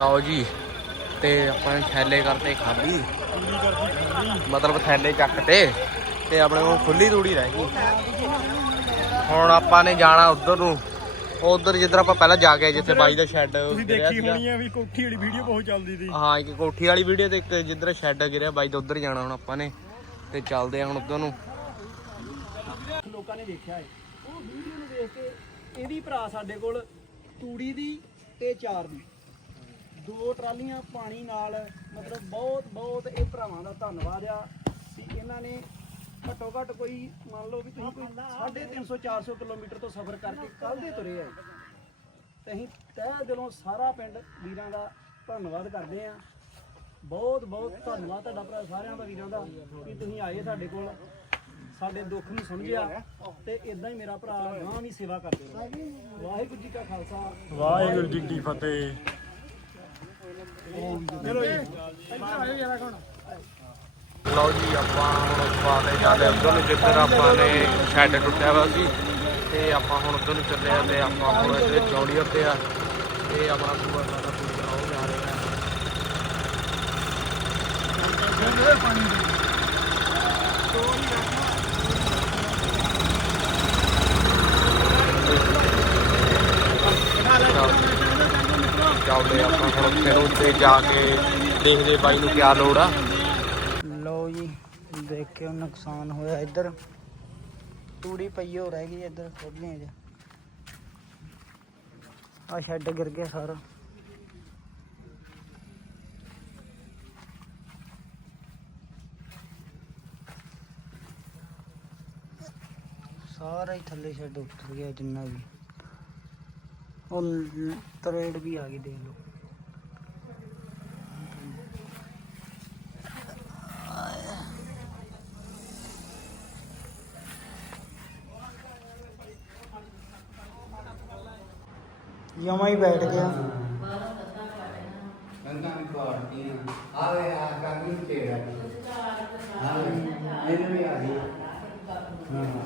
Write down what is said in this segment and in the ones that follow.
ਆਓ ਜੀ ਤੇ ਆਪਾਂ ਨੇ ਥੈਲੇ ਕਰਤੇ ਖਾਲੀ। ਮਤਲਬ ਥੈਲੇ ਚੱਕ ਤੇ ਤੇ ਆਪਣੇ ਕੋਲ ਖੁੱਲੀ ਤੂੜੀ ਰਹਿ ਗਈ। ਹੁਣ ਆਪਾਂ ਨੇ ਜਾਣਾ ਉਧਰ ਨੂੰ। ਉਧਰ ਜਿੱਧਰ ਆਪਾਂ ਪਹਿਲਾਂ ਜਾ ਕੇ ਜਿੱਥੇ ਬਾਈ ਦਾ ਸ਼ੈੱਡ ਤੁਸੀਂ ਦੇਖੀ ਹੋਣੀ ਆ ਵੀ ਕੋਠੀ ਵਾਲੀ ਵੀਡੀਓ ਬਹੁਤ ਚੱਲਦੀ ਸੀ। ਹਾਂ ਇੱਕ ਕੋਠੀ ਵਾਲੀ ਵੀਡੀਓ ਤੇ ਇੱਕ ਜਿੱਧਰ ਸ਼ੈੱਡ ਗਿਰਿਆ ਬਾਈ ਦਾ ਉਧਰ ਜਾਣਾ ਹੁਣ ਆਪਾਂ ਨੇ। ਤੇ ਚੱਲਦੇ ਆ ਹੁਣ ਉਧਰ ਨੂੰ। ਲੋਕਾਂ ਨੇ ਵੇਖਿਆ ਏ ਉਹ ਵੀਡੀਓ ਨੂੰ ਦੇਖ ਕੇ ਇਹ ਵੀ ਭਰਾ ਸਾਡੇ ਕੋਲ ਤੂੜੀ ਦੀ ਤੇ ਚਾਰ ਦੀ। ਦੋ ਟਰਾਲੀਆਂ ਪਾਣੀ ਨਾਲ, ਮਤਲਬ ਬਹੁਤ ਬਹੁਤ ਇਹ ਭਰਾਵਾਂ ਦਾ ਧੰਨਵਾਦ ਆ ਵੀ ਇਹਨਾਂ ਨੇ ਘੱਟੋ ਘੱਟ ਕੋਈ ਮੰਨ ਲਓ ਵੀ ਤੁਸੀਂ ਕੋਈ 350 400 ਕਿਲੋਮੀਟਰ ਤੋਂ ਸਫ਼ਰ ਕਰਕੇ ਕੱਲ ਦੇ ਤੁਰੇ ਆ ਤੇ ਅਸੀਂ ਤਹਿ ਦਿਲੋਂ ਸਾਰਾ ਪਿੰਡ ਵੀਰਾਂ ਦਾ ਧੰਨਵਾਦ ਕਰਦੇ ਆ ਬਹੁਤ ਬਹੁਤ ਧੰਨਵਾਦ ਤੁਹਾਡਾ ਭਰਾ ਸਾਰਿਆਂ ਦਾ, ਵੀਰਾਂ ਦਾ ਕਿ ਤੁਸੀਂ ਆਏ ਸਾਡੇ ਕੋਲ। ਸਾਡੇ ਦੁੱਖ ਨੂੰ ਸਮਝਿਆ ਤੇ ਇਦਾਂ ਹੀ ਮੇਰਾ ਭਰਾ ਗਾਂ ਵੀ ਸੇਵਾ ਕਰਦੇ ਰਹੋ। ਵਾਹਿਗੁਰੂ ਜੀ ਕਾ ਖਾਲਸਾ। ਵਾਹਿਗੁਰੂ ਜੀ ਕੀ ਫਤਿਹ ਚਲੋ ਜੀ ਇੱਧਰ ਆਇਓ ਯਾਰਾ ਹੁਣ ਲਓ ਜੀ ਆਪਾਂ ਹੁਣ ਪਾਦੇ ਜਾਂਦੇ ਉਧਰ ਨੂੰ ਜਿੱਧਰ ਆਪਾਂ ਨੇ ਸ਼ੈੱਡ ਟੁੱਟਿਆ ਵਾ ਸੀ ਤੇ ਆਪਾਂ ਹੁਣ ਉਧਰ ਨੂੰ ਚੱਲੇ ਆ ਤੇ ਆਪਾਂ ਹੁਣ ਇਹਦੇ ਚੌੜੀ ਉੱਤੇ ਆ। ਇਹ ਆਪਣਾ ਸੂਆ ਸਾਡਾ ਪੂਰਾ ਹੋ ਜਾ ਰਿਹਾ ਹੈ ਚੱਲਦੇ ਆਪਾਂ ਹੁਣ ਫਿਰ ਉੱਤੇ ਜਾ ਕੇ ਦੇਖਦੇ ਬਾਈ ਨੂੰ ਕਿਆ ਲੋੜ ਆ। ਲਓ ਜੀ ਦੇਖ ਕੇ ਨੁਕਸਾਨ ਹੋਇਆ ਇੱਧਰ। ਤੂੜੀ ਪਈ ਹੋ ਰਹਿ ਗਈ ਇੱਧਰ ਖੋਲੀਆਂ ਚ ਆ ਸ਼ੈੱਡ ਗਿਰ ਗਿਆ ਸਾਰਾ। ਸਾਰਾ ਹੀ ਥੱਲੇ ਸ਼ੈੱਡ ਉੱਤਰ ਗਿਆ ਜਿੰਨਾ ਵੀ। ਤਰੇੜ ਵੀ ਆ ਗਈ ਦੇਖ ਲਓ। ਜਮਾ ਹੀ ਬੈਠ ਗਿਆ। ਕੰਨਾਂ ਨੂੰ ਆਵੇ ਆ। ਕਾਨੀ ਤੇਰਾ ਹਾਂ ਇਹਨੂੰ ਵੀ ਆ ਗਈ। ਹਾਂ।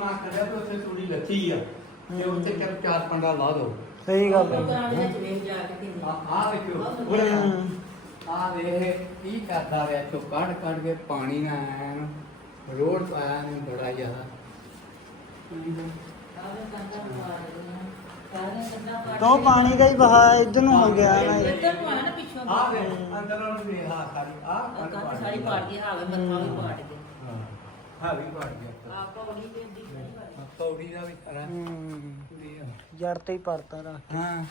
ਨਾ ਕਰਿਆ ਤਾਂ ਉੱਥੇ ਥੋੜੀ ਲੱਥੀ ਆ। ਤੇ ਉੱਥੇ ਚੱਪ ਚਾਰ ਪੰਡਾ ਲਾ ਦੋ। ਸਹੀ ਗੱਲ ਹੈ ਆ ਆ ਵੇਖੋ ਉਰੇ ਆ। ਆ ਵੇਖ ਕੀ ਕਰਦਾ ਵੇ ਤੋ ਕੱਢ ਕੱਢ ਕੇ ਪਾਣੀ ਨਾ ਆਇਆ ਨੂੰ ਰੋਡ ਤੋਂ ਆਇਆ ਨੂੰ ਬੜਾ ਜ਼ਿਆਦਾ। तो ਪਾਣੀ ਦਾ ਹੀ ਬਹਾ ਇਧਰ ਨੂੰ ਹੋ ਗਿਆ ਨਾ ਇਹ। ਆ ਵੇ ਅੰਦਰੋਂ ਨੂੰ ਵੇਖ ਆ ਸਾਰੀ ਆ ਸਾਰੀ ਪਾੜ ਗਈ ਹਾਵੇ ਮੱਥਾ ਵੀ ਪਾੜ ਗਈ ਹਾਂ ਵੀ ਪਾੜ ਗਿਆ ਆ ਪੌੜੀ ਤੇ ਦੀ ਵੀ ਕਰਾਂ। ਹੂੰ। ਪੂਰੀ ਆ। ਜੜ ਤੇ ਹੀ ਪਰਤਾ ਰੱਖ ਹਾਂ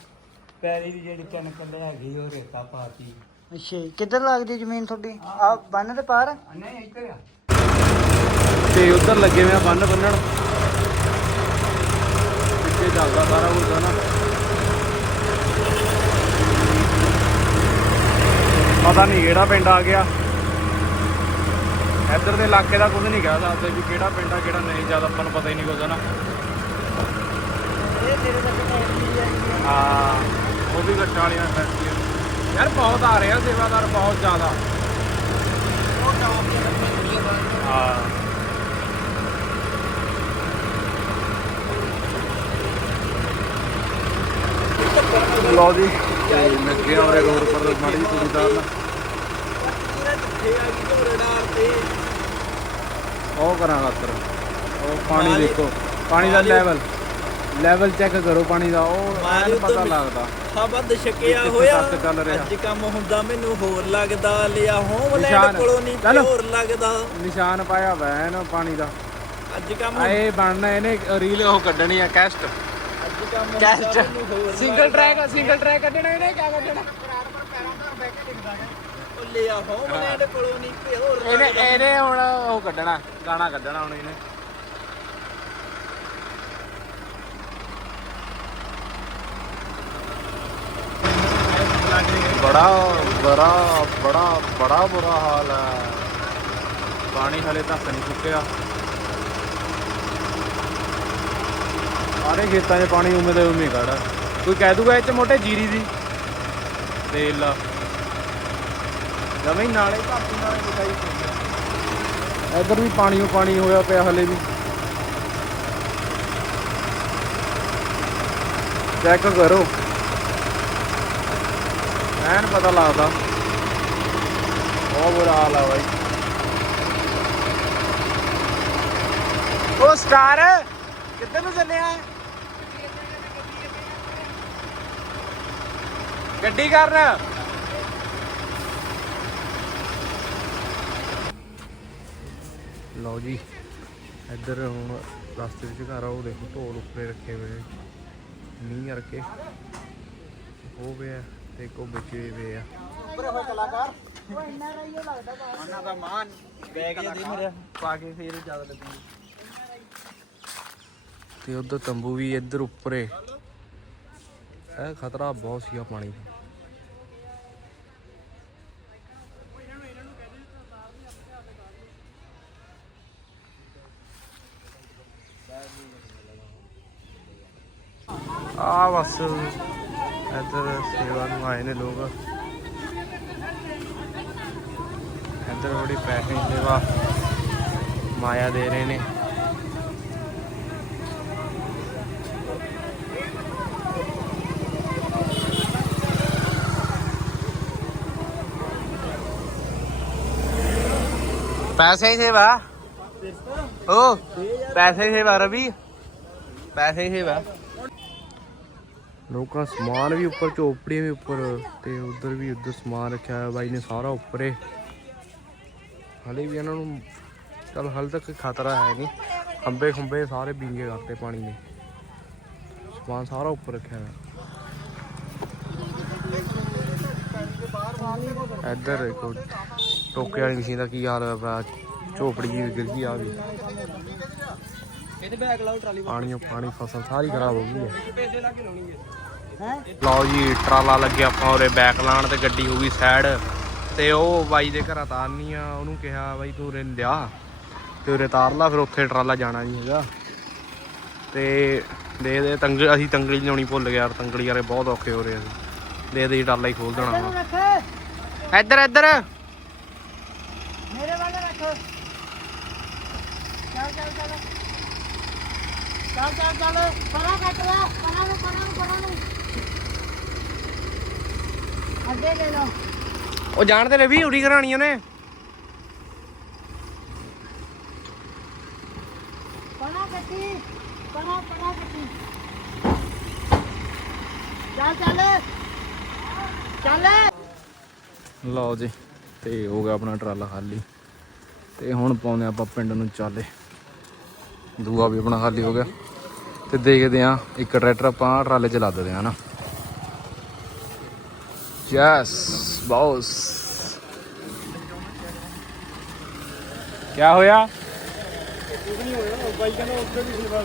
ਪੈਰੀ ਦੀ ਜਿਹੜੀ ਕਣਕ ਲੈ ਹੈਗੀ ਉਹ ਰੇਤਾ ਪਾਤੀ। ਅੱਛਾ ਜੀ। ਕਿੱਧਰ ਲੱਗਦੀ ਜ਼ਮੀਨ ਤੁਹਾਡੀ? ਆ ਬੰਨ ਤੇ ਪਾਰ? ਨਹੀਂ ਇੱਧਰ ਆ। ਤੇ ਉਧਰ ਲੱਗੇ ਹੋਏ ਆ ਬੰਨ ਬੰਨਣ ਪਿੱਛੇ ਚੱਲਦਾ ਸਾਰਾ ਕੁਝ ਨਾ। ਪਤਾ ਨਹੀਂ ਕਿਹੜਾ ਪਿੰਡ ਆ ਗਿਆ। ਇੱਧਰ ਦੇ ਇਲਾਕੇ ਦਾ ਕੁਝ ਨਹੀਂ ਕਹਿ ਸਕਦੇ ਵੀ ਕਿਹੜਾ ਪਿੰਡ ਆ ਕਿਹੜਾ ਨਹੀਂ ਜਦ ਆਪਾਂ ਨੂੰ ਪਤਾ ਹੀ ਨਹੀਂ ਕੁਝ ਨਾ। ਇਹ ਤੇਰੇ ਤੱਕ ਨਹੀਂ ਆਈ ਹਾਂ ਉਹ ਵੀ ਗੱਟਾਂ ਵਾਲੀਆਂ ਫੈਕਟਰੀਆਂ ਯਾਰ ਬਹੁਤ ਆ ਰਹੇ ਸੇਵਾਦਾਰ ਬਹੁਤ ਜ਼ਿਆਦਾ। ਹਾਂ ਲਓ ਜੀ ਤੇ ਲੱਗੇ ਆ ਉਰੇ ਰੋਡ ਪਰ ਮਾੜੀ ਜਿਹੀ ਉਹ ਕਰਾਂਗਾ ਉੱਤਰ ਉਹ ਪਾਣੀ ਦੇਖੋ। ਪਾਣੀ ਦਾ ਲੈਵਲ ਲੈਵਲ ਚੈੱਕ ਕਰੋ ਪਾਣੀ ਦਾ। ਉਹ ਐਨ ਪਤਾ ਲੱਗਦਾ। ਹਬਦ ਛਕਿਆ ਕਿੱਥੇ ਹੋਇਆ। ਤੱਕ ਚੱਲ ਰਿਹਾ। ਅੱਜ ਕੰਮ ਹੁੰਦਾ ਮੈਨੂੰ ਹੋਰ ਲੱਗਦਾ। ਲਿਆ ਹੋਮਲੈਂਡ ਨਿਸ਼ਾਨ। ਕੋਲੋਂ ਨਹੀਂ ਚੱਲ। ਹੋਰ ਲੱਗਦਾ। ਨਿਸ਼ਾਨ ਪਾਇਆ ਐਨ ਪਾਣੀ ਦਾ। ਅੱਜ ਕੰਮ ਆ ਇਹ ਬਣਨਾ ਇਹਨੇ ਰੀਲ ਉਹ ਕੱਢਣੀ ਆ ਕੈਸਟ ਅੱਜ ਕੰਮ ਹੁੰਦਾ ਕੈਸਟ ਮੈਨੂੰ ਹੋਰ ਸਿੰਗਲ ਟਰੈਕ ਸਿੰਗਲ ਟਰੈਕ ਕੱਢਣਾ ਇਹਨੇ ਕਿਆ ਕੱਢਣਾ? ਲਿਆ ਹੋਮਲੈਂਡ ਕੋਲੋਂ ਨਹੀਂ ਤੇ ਹੋਰ ਇਹਨੇ ਲੱਗਦਾ ਇਹਨੇ ਹੁਣ ਉਹ ਕੱਢਣਾ ਗਾਣਾ ਕੱਢਣਾ ਹੁਣ ਇਹਨੇ। ਬੜਾ ਬੜਾ ਬੜਾ ਬੜਾ ਬੁਰਾ ਹਾਲ ਹੈ ਪਾਣੀ ਹਲੇ ਤੱਕ ਨਹੀਂ ਸੁੱਕਿਆ। ਸਾਰੇ ਖੇਤਾਂ 'ਚ ਪਾਣੀ ਉਵੇਂ ਦੇ ਉਵੇਂ ਖੜਾ ਕੋਈ ਕਹਿ ਦੂਗਾ ਇਹ 'ਚ ਮੋਟੇ ਜੀਰੀ ਦੀ? ਦੇਖ ਲਾ। ਜਮੇ ਹੀ ਨਾਲੇ ਧਰਤੀ ਨਾਲੇ ਦਿਖਾਈ ਇੱਧਰ ਵੀ ਪਾਣੀ ਓ ਪਾਣੀ ਹੋਇਆ ਪਿਆ ਹਲੇ ਵੀ। ਚੈੱਕ ਕਰੋ। ਐਨ ਪਤਾ ਲੱਗਦਾ। ਬਹੁਤ ਬੁਰਾ ਹਾਲ ਆ ਬਾਈ। ਉਹ ਸਟਾਰ, ਕਿੱਧਰ ਨੂੰ ਚੱਲਿਆ? ਗੱਡੀ ਕਰਨ। ਲਓ ਜੀ ਇੱਧਰ ਹੁਣ ਰਸਤੇ ਵਿੱਚ ਘਰ ਆ ਉਹ ਦੇਖੋ ਢੋਲ ਉੱਪਰੇ ਰੱਖੇ ਹੋਏ ਨੇ। ਮੀਂਹ ਕਰਕੇ ਉਹ ਪਿਆ ਤੇ ਕੋ ਵਿੱਚ ਵੀ ਆ। ਉਹਨਾਂ ਦਾ ਮਾਨ ਬੈਗ ਜੇ ਦੇ ਮੇਰੇ ਪਾ ਕੇ ਫੇਰ ਜ਼ਿਆਦਾ ਲੱਗੂਗੀ ਤੇ ਉਧਰ ਤੰਬੂ ਵੀ ਇੱਧਰ ਉੱਪਰੇ। ਇਹ ਖਤਰਾ ਬਹੁਤ ਸੀਗਾ ਪਾਣੀ ਦਾ। ਆ ਬਸ, ਇੱਧਰ ਸੇਵਾ ਨੂੰ ਆਏ ਨੇ ਲੋਕ। ਇੱਧਰ ਬੜੀ ਪੈਸੇ ਸੇਵਾ ਮਾਇਆ ਦੇ ਰਹੇ ਨੇ। ਪੈਸੇ ਹੀ ਸੇਵਾ? ਓ, ਪੈਸੇ ਸੇਵਾ ਰਵੀ। ਪੈਸੇ ਸੇਵਾ। ਲੋਕਾਂ, ਸਮਾਨ ਵੀ ਉੱਪਰ, ਝੋਪੜੀਆਂ ਵੀ ਉੱਪਰ ਤੇ ਉਧਰ ਵੀ ਉਧਰ ਸਮਾਨ ਰੱਖਿਆ ਹੋਇਆ ਬਾਈ ਨੇ ਸਾਰਾ ਉੱਪਰੇ। ਹਲੇ ਵੀ ਇਹਨਾਂ ਨੂੰ ਚਲ ਹਾਲੇ ਤੱਕ ਖਤਰਾ ਹੈ ਨਹੀਂ। ਖੰਬੇ ਖੰਬੇ ਸਾਰੇ ਵਿੰਗੇ ਕਰਤੇ ਪਾਣੀ ਨੇ। ਸਮਾਨ ਸਾਰਾ ਉੱਪਰ ਰੱਖਿਆ ਹੋਇਆ। ਇੱਧਰ ਦੇਖੋ ਟੋਕੇ ਵਾਲੀ ਮਸ਼ੀਨ ਦਾ ਕੀ ਹਾਲ ਹੋਇਆ ਪਿਆ ਝੋਪੜੀ ਜੀ ਗਿਰ ਗਈ ਆ ਵੀ। ਇਹਦੇ ਬੈਗ ਲਾਓ ਟਰਾਲੀ ਪਾਣੀ ਪਾਣੀ ਫਸਲ ਸਾਰੀ ਖਰਾਬ ਹੋ ਗਈ ਹੈ ਪੈਸੇ ਲਾ ਕੇ ਲਾਉਣੀ ਹੈ? ਲਓ ਜੀ ਟਰਾਲਾ ਲੱਗਿਆ ਆਪਾਂ ਉਰੇ ਬੈਕ ਲਾਣ ਤੇ ਗੱਡੀ ਹੋ ਗਈ ਸਾਈਡ ਤੇ ਉਹ ਬਾਈ ਦੇ ਘਰਾਂ ਤਾਰਨੀ ਆ ਉਹਨੂੰ ਕਿਹਾ ਬਾਈ ਤੂੰ ਉਰੇ ਲਿਆ। ਤੇ ਉਰੇ ਤਾਰ ਲਾ ਫਿਰ ਉੱਥੇ ਟਰਾਲਾ ਜਾਣਾ ਨਹੀਂ ਹੈਗਾ। ਤੇ ਦੇ ਦੇ ਤੰਗ ਅਸੀਂ ਤੰਗੜੀ ਲਿਆਉਣੀ ਭੁੱਲ ਗਏ ਯਾਰ ਤੰਗੜੀ ਯਾਰੇ ਬਹੁਤ ਔਖੇ ਹੋ ਰਹੇ ਅਸੀਂ ਦੇ ਦੇ ਟਰਾਲਾ ਹੀ ਖੋਲ ਦੇਣਾ। ਵਾ ਇੱਧਰ ਇੱਧਰ। ਮੇਰੇ ਵੱਲ ਰੱਖ। ਚੱਲ ਚੱਲ ਚੱਲ ਚੱਲ ਚੱਲ ਚੱਲ ਪਰਾਂ ਕੱਟ ਲੈ ਪਰਾਂ ਨੂੰ ਪਰਾਂ ਨੂੰ ਪਰਾਂ ਨੂੰ। ਅੱਗੇ ਲੈ ਲਓ। ਉਹ ਜਾਣਦੇ ਨੇ ਵੀ ਉਡੀ ਕਰਾਣੀ ਉਹਨੇ। ਪਰਾਂ ਕੱਟੀ ਪਰਾਂ ਪਰਾਂ ਕੱਟੀ। ਚੱਲ ਚੱਲ। ਚੱਲ। ਲਓ ਜੀ ਤੇ ਹੋ ਗਿਆ ਆਪਣਾ ਟਰਾਲਾ ਖਾਲੀ। ਤੇ ਹੁਣ ਪਾਉਂਦੇ ਆਪਾਂ ਪਿੰਡ ਨੂੰ ਚਾਲੇ। ਦੂਆ ਵੀ ਆਪਣਾ ਖਾਲੀ ਹੋ ਗਿਆ। ਤੇ ਦੇਖਦੇ ਆ ਇੱਕ ਟਰੈਕਟਰ ਆਪਾਂ ਟਰਾਲੇ ਚ ਲਾ ਦਿੰਦੇ ਆ ਨਾ। ਯੈਸ ਬੌਸ ਕੀ ਹੋਇਆ? ਬਾਈ ਕਹਿੰਦਾ ਉੱਧਰ ਵੀ ਸੇਵਾ